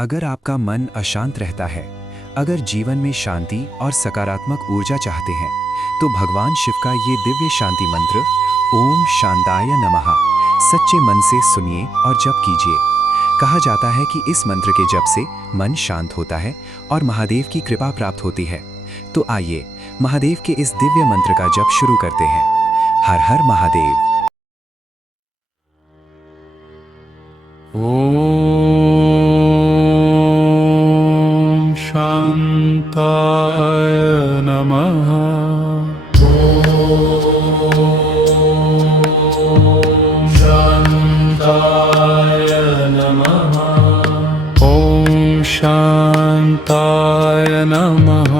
अगर आपका मन अशांत रहता है, अगर जीवन में शांति और सकारात्मक ऊर्जा चाहते हैं, तो भगवान शिव का ये दिव्य शांति मंत्र ओम शांताय नमः सच्चे मन से सुनिए और जप कीजिए। कहा जाता है कि इस मंत्र के जप से मन शांत होता है और महादेव की कृपा प्राप्त होती है। तो आइए महादेव के इस दिव्य मंत्र का जप शुरू करते हैं। हर हर महादेव। ॐ शान्ताय नमः। ॐ शान्ताय नमः। ॐ शान्ताय नमः।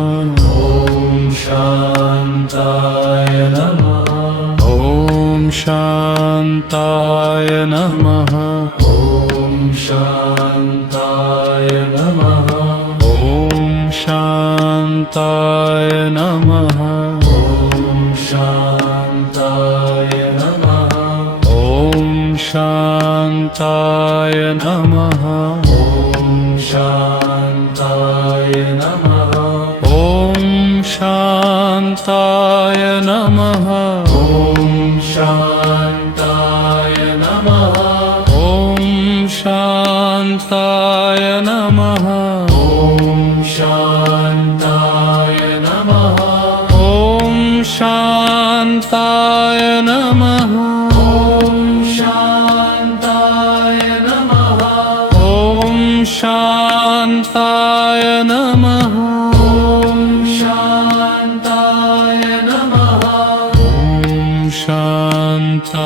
ॐ शान्ताय नमः। ॐ शान्ताय नमः। शान्ताय नमः। ॐ शान्ताय नमः। ॐ शान्ताय नमः। ॐ शान्ताय नमः। ॐ शान्ताय नमः। ॐ शान्ताय नमः। ॐ शान्ताय नमः। शान्ताय नमः। ॐ शान्ताय नमः। ॐ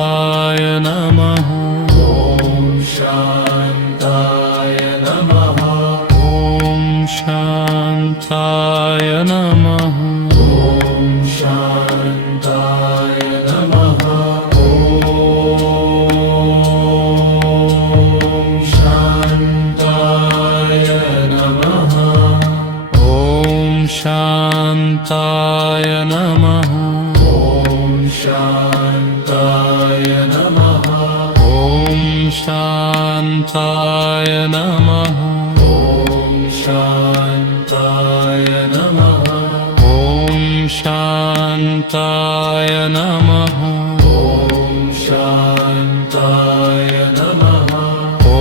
शान्ताय नमः। ॐ शान्ताय नमः। ॐ शान्ताय नमः। ॐ शान्ताय नमः। ॐ शान्ताय नमः। शान्ताय नमः। ॐ शान्ताय नमः। ॐ शान्ताय नमः। ॐ शान्ताय नमः। ॐ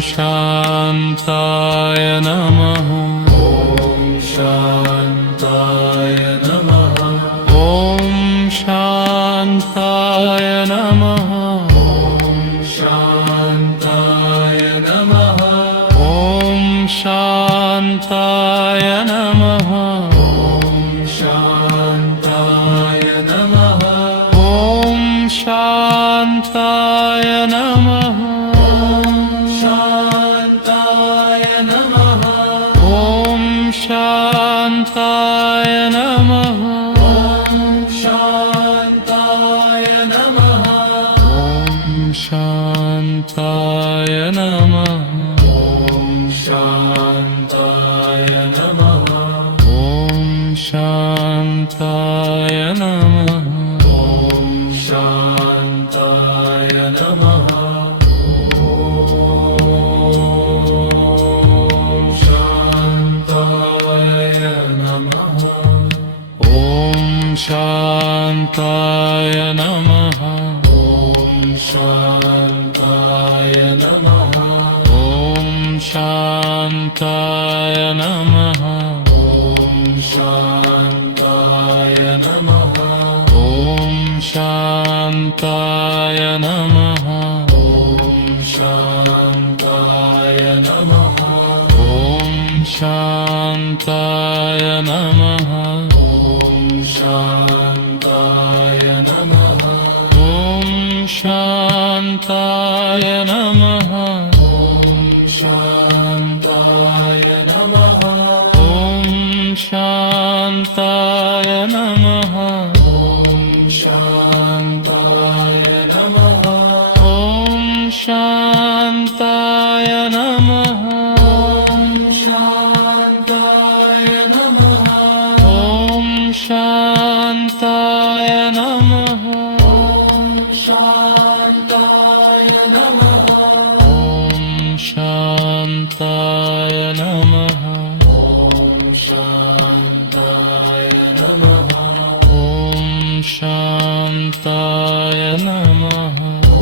शान्ताय नमः। ॐ शान्ताय नमः। ॐ शान्ताय नमः। ॐ शान्ताय नमः। ॐ शान्ताय नमः। ॐ शान्ताय नमः। ॐ शान्ताय नमः। ॐ शान्ताय नमः। ॐ शान्ताय नमः। शान्ताय नमः। ॐ शान्ताय नमः। ॐ शान्ताय नमः। ॐ शान्ताय नमः। ॐ शान्ताय नमः। शान्ताय नमः। शान्ताय नमः। शान्ताय नमः। ॐ शान्ताय नमः। शान्ताय नमः। शान्ताय नमः। शान्ताय नमः। शान्ताय नमः। शान्ताय नमः। शान्ताय नमः। शान्ताय नमः। शान्ताय नमः। शान्ताय नमः। शान्ताय नमः। शान्ताय नमः। शान्ताय नमः। शान्ताय नमः। शान्ताय नमः। शान्ताय नमः। शान्ताय नमः। शान्ताय नमः। शान्ताय नमः। शान्ताय नमः ॐ शान्ताय नमः ॐ शान्ताय नमः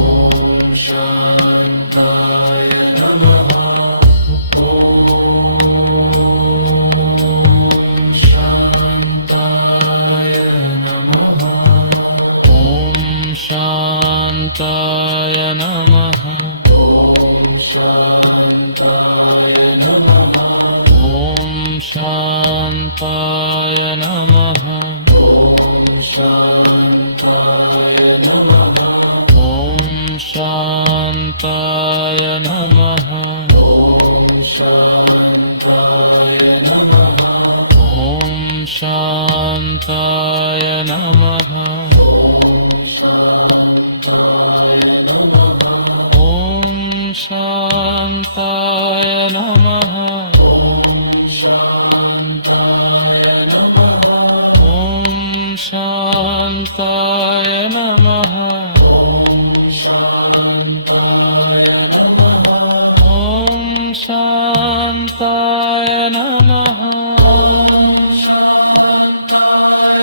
ॐ शान्ताय नमः शान्ताय नमः ॐ शान्ताय नमः ॐ शान्ताय नमः ॐ शान्ताय नमः ॐ शान्ताय नमः ॐ शान्ताय नमः ॐ शान्ताय नमः शान्ताय नमः ॐ शान्ताय नमः ॐ शान्ताय नमः ॐ शान्ताय नमः ॐ शान्ताय नमः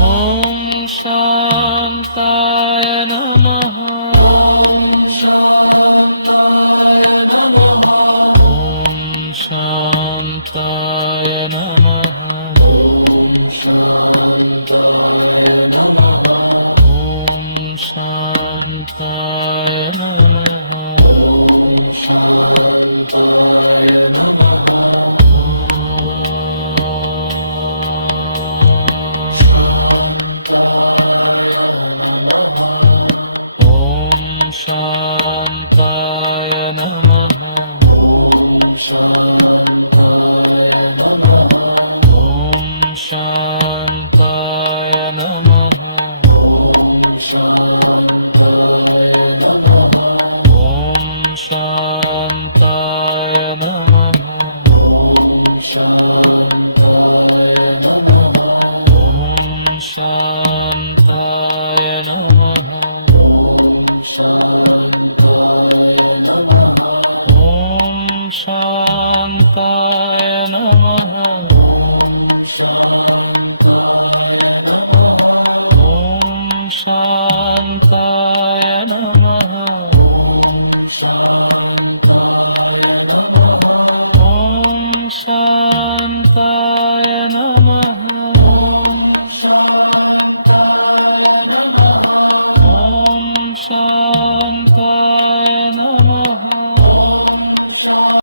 ॐ शान्ताय नमः शान्ताय नमः ॐ शान्ताय नमः शान्ताय नमः ॐ शान्ताय नमः शान्ताय नमः शान्ताय नमः ॐ शान्ताय नमः शान्ताय नमः ॐ शान्ताय नमः शान्ताय नमः ॐ शान्ताय नमः शान्ताय नमः शान्ताय नमः ॐ शान्ताय नमः